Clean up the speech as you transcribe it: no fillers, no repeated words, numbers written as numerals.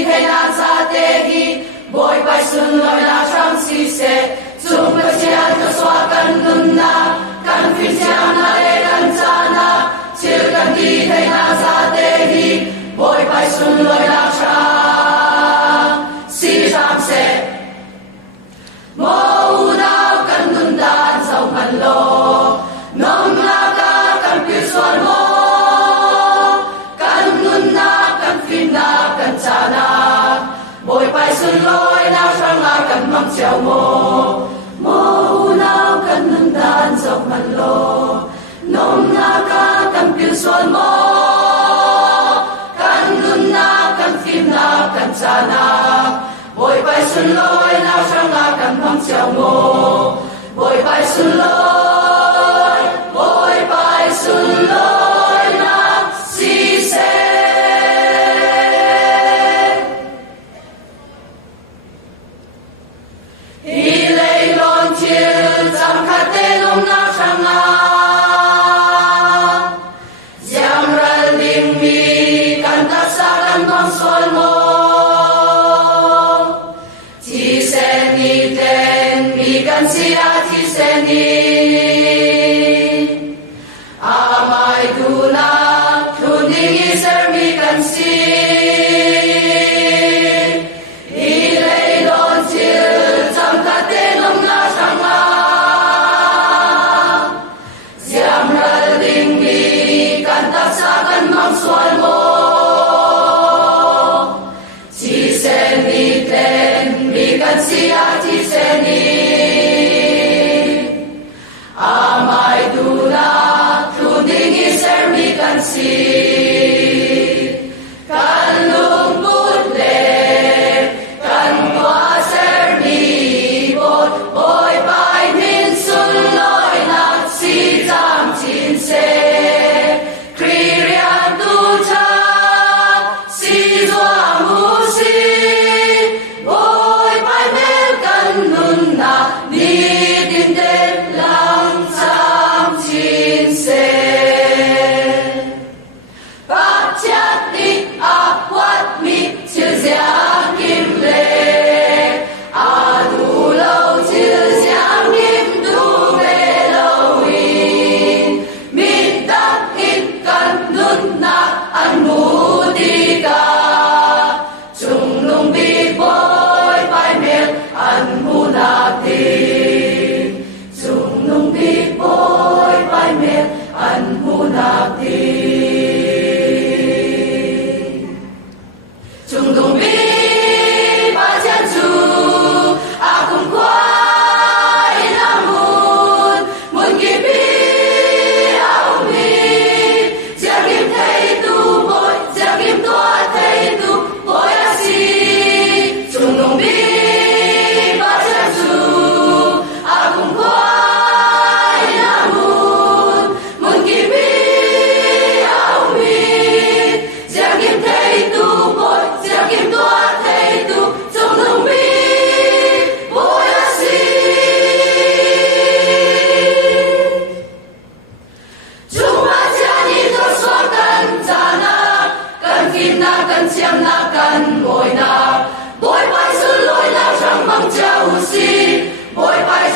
đi thay na ra tê hi bồi bài xuân loi na trang si se chung ba chia cho xóa căn nun na căn phi chia na lê căn cha na chiều căn đi thay na ra tê hi bồi bài xuân loi na trang si trang se mô nào căn nun đan dòng căn lô nông na ca căn phi xuân mô căn nun na căn phi na căn cha na bồi bài xuân loi na trang na căn măng trèo mô mô nào căn nun đan dòng căn lô nông na ca căn phi xuân mô căn nun na căn phi na căn cha na bồi bài xuân loi na trang na căn măng trèo mô bồi bài xuân loi bồi bài xuân loi na si se hi lei lon chiu chăm khát tê lông na trang na giang ra lim mi căn ta sa căn con xuân mô chi se ni ten mi căn si a chi se ni a mai tu na tu ni ser mi căn si hi lei lon chiu chăm khát tê lông na trang na giang ra lim mi căn ta sa căn mang xuân mô chi se ni ten mi căn si a chi se ni a mai tu na tu ni ser mi căn si căn lung bút lệ căn qua ser mi bột bồi bài min xuân loi nát si giang chín se kriya tu cha si doa mu si bồi bài men căn nun na ni tin tên lang giang chín se bát chát đi a quát mi chữ giang kim lệ a tu lâu chữ giang kim tu về lâu in mi đắc in căn nun na an mu đi ca chung lung bi bồi bài miệng an mu na ti chung lung bi bồi bài miệng an mu na ti chung lung bi ba chân chu a cùng quay na mun kỳ bi áo mi gia kim thấy tu bồi gia kim toa thấy tu bồi a si chung lung bi ba chân chu a cùng quay na mun kỳ bi áo mi gia kim thấy tu bồi gia kim toa thấy tu chung lung bi bồi a si chúng ta cha ni cho xóa căn cha na căn kim na căn chiam na căn ngồi na bồi bài xuân loi na trang măng trao si bồi bài